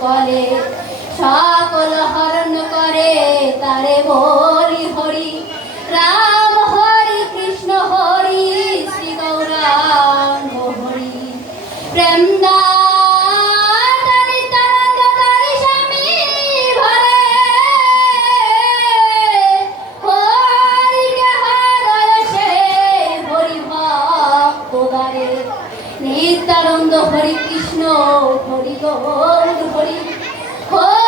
করে সকল হরণ করে তারে ভোর নিত্যানন্দ হরি কৃষ্ণ হরি গোবিন্দ হরি হরি।